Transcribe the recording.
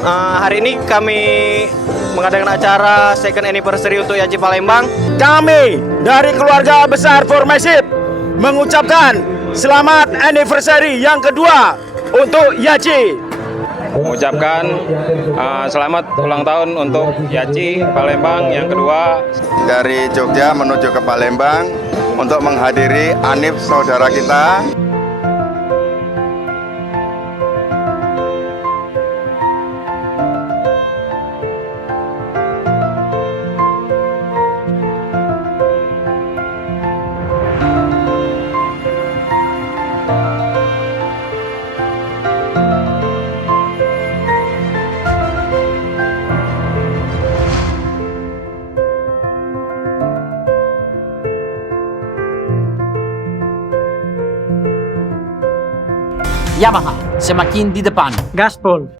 Hari ini kami mengadakan acara second anniversary untuk Yaci Palembang. Kami dari keluarga besar Formesip mengucapkan selamat anniversary yang kedua untuk Yaci. Mengucapkan selamat ulang tahun untuk Yaci Palembang yang kedua. Dari Jogja menuju ke Palembang untuk menghadiri Anif saudara kita. Yamaha semakin di depan. Gaspol.